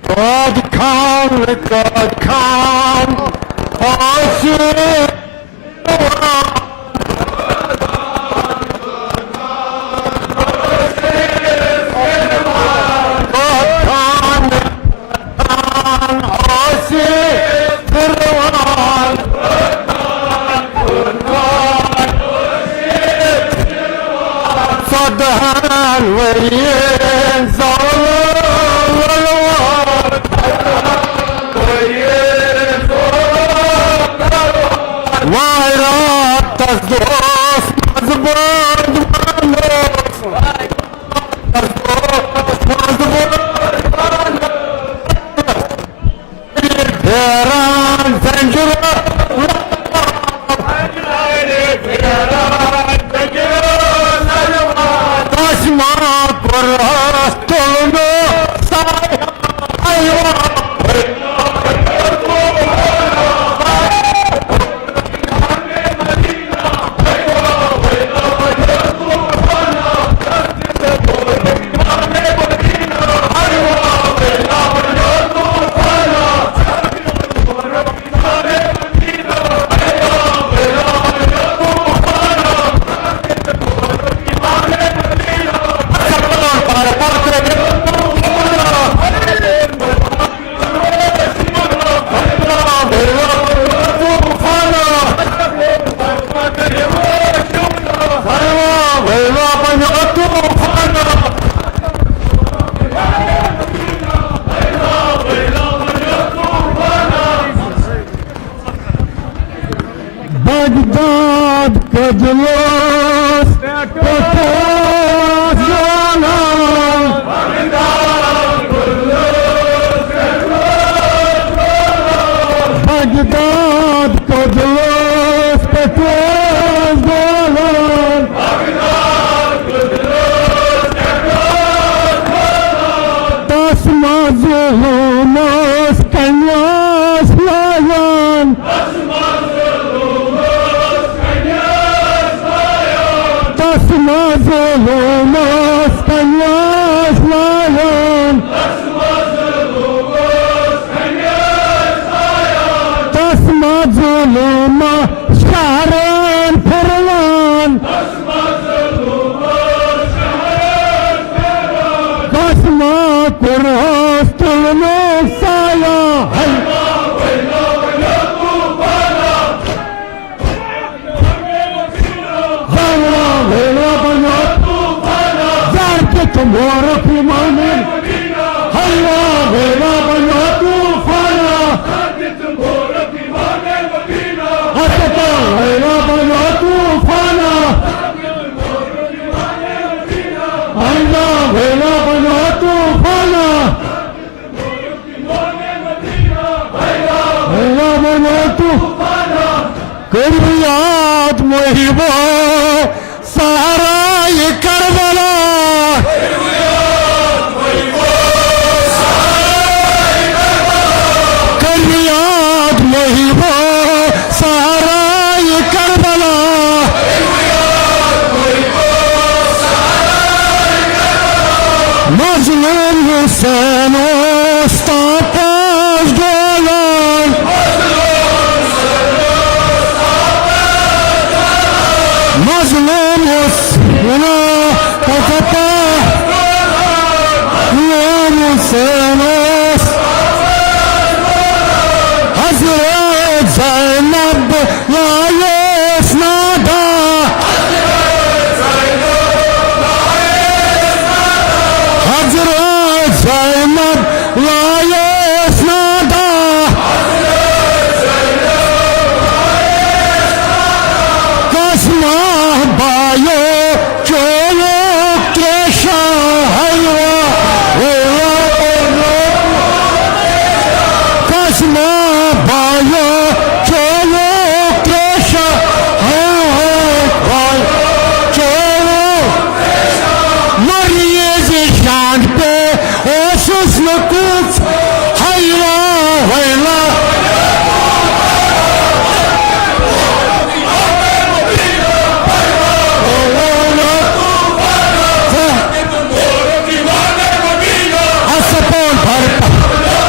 God come, صدهان وين وعراق تصدوس مزبوط مانوس تصدوس مزبوط هيران زنجرة تسمع قرص طلبه صايا أيوة بغداد كجلوس كتوس جانا بغداد كجلوس كتوس جانا تسمع ظلموس كنياس لايان تسمع ظلموس كنياس لايان تسمع ظلموس شهرين فرلان تسمع قرص طلموس سايا تمورك يمانين هيا غيرا بنا طوفانا تمورك يمانين مدينة هتتا غيرا بنا طوفانا هيا غيرا بنا طوفانا غيرا بنا طوفانا كريات مهيبة سهراي كربلا كريات مهيبة سهراي كربلا مظلوم حسين استعطاش جولان مظلوم حسين استعطاش مظلوم حسين حضرت زينب لا يسندا حضرت زينب لا يسندا قسمه بايو چولوك ترشا حلوة قسمه بايو چولوك ترشا چولوك مريز شان پہ اوسس نکوت حیلا حیلا اسپون بھرتا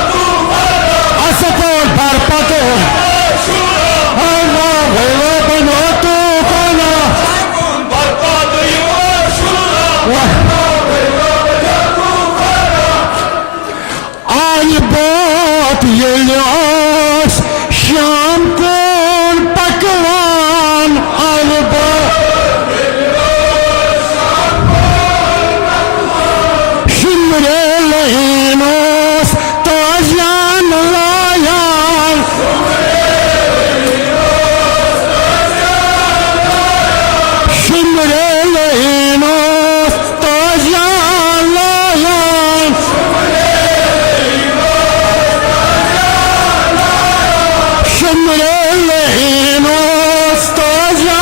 شمرين واستجعل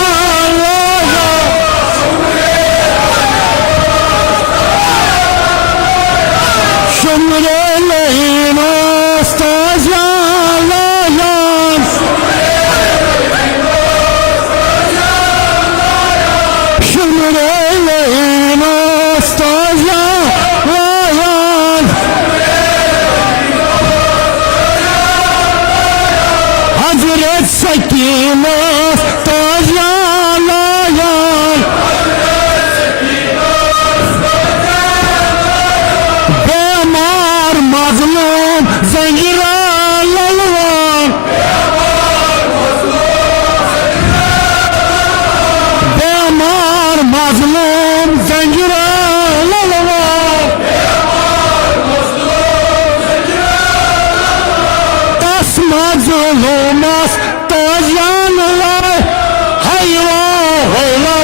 شمرين واستجعل شمرين واستجعل حضرت سكينة استجعل بمار مظلوم زنجر الألوان بمار مظلوم زنجر الألوان تس مظلوم استجعل هيلا هيلا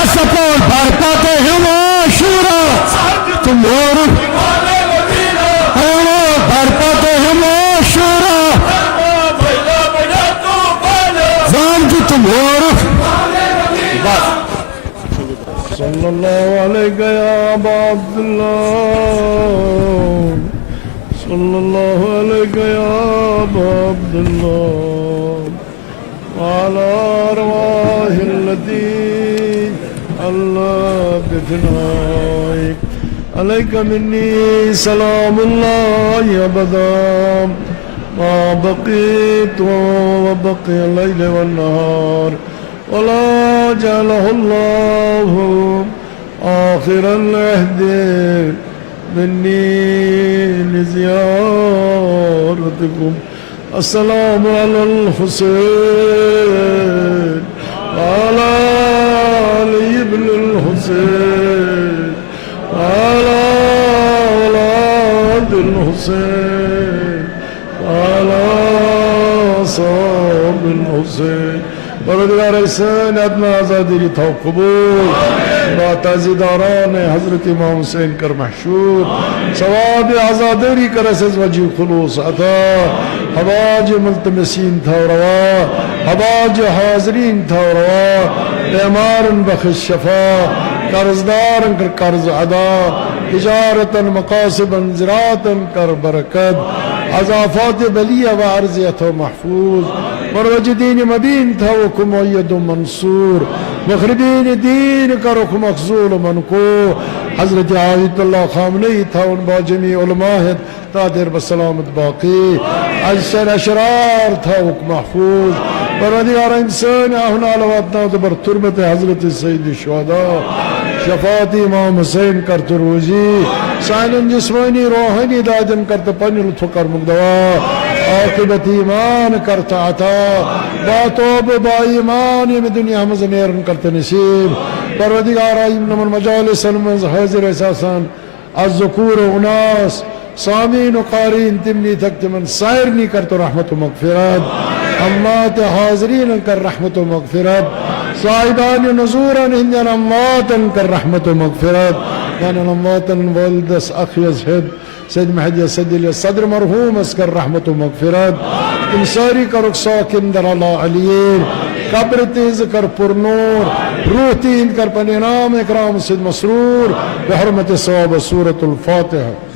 Asapol barpate hemo shura tumor hemo barpate hemo shura zanji tumor صلى الله عليك يا أبا عبد الله صلى الله عليك يا أبا عبد الله وعلى أرواح التي الله بفنائك عليك مني سلام الله أبدا ما بقيت وبقي الليل والنهار ولا جعله الله آخر العهد مني لزيارتكم السلام على الحسين وعلى علي بن الحسين وعلى أولاد الحسين وعلى أصحاب الحسين بردگار حسین ادنا آزادی لی تھا قبول با تازیداران حضرت امام حسین کر محشور ثواب آزادی کر اساس وجی خلوص عطا حواج ملتمسین تھا روا حواج حاضرین تھا روا بیمار بخش شفا قرضدار کر قرض ادا تجارتا مقاصبا زراعتا کر برکت عضافات بلیہ و عرضیت محفوظ مروجدین مبین تھا وکم مؤید منصور مخربین دین کرک مخزول منکو حضرت آیت اللہ خامنی تھا ان با جمیع علماء تادر بسلامت باقی عجسر اشرار تھا وک محفوظ بردگار انسان اہنا لواتنا دبر تربت حضرت سید الشہداء شفاعت امام حسین کر تروزی سائن جسمانی روحانی دادن کرتا پنی لطف کر مقدوا عاقبت ایمان کرتا عطا با توب با ایمان میں دنیا مزنیرن کرتا نصیب پروردگار آئیم نمن مجالس المنز حاضر اساسان الذکور اناس سامین و قارین تمنی تکت من سائرنی کرتا رحمت و مغفرت امات حاضرین کر رحمت و مغفرت صاحبان نزورا هندن امواتا کر رحمت و مغفرت يعني امواتا والدس اخ يزهد سيد مهدي سيد الصدر مرحوم اسكر رحمة ومغفرت انصاري كرك ساكن در الله عليين قبر تيز كر پر نور روح تين كر پنينام اكرام سيد مسرور بحرمة صواب سورة الفاتحة